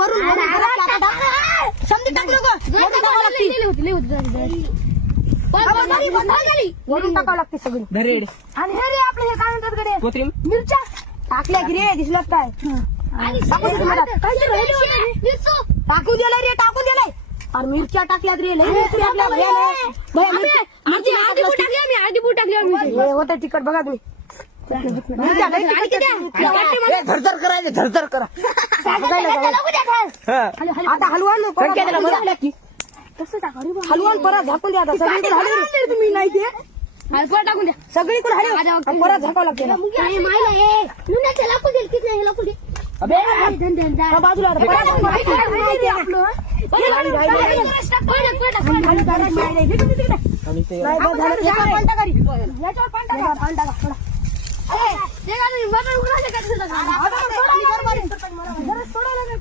वरून समजी टाकलो वरून टाकावं लागते सगळी धरेड आणि हे रे आपलं हे काय म्हणतात कडे कोथिंबीर मिरच्या टाकल्या की रे दिसलं काय टाकू दिलाय रे टाकू दिलाय अरे मिरच्या टाकल्यात रे लय मिरच्या टाकल्या होतं तिखट बघा तुम्ही झरझर करायचे झरझर करा आता हलवान हलवान परत झाकून द्या आता सगळीकडे हलवे तुम्ही नाही ते टाकून द्या सगळीकडे हलवे परत झाकावं लागते बाजूला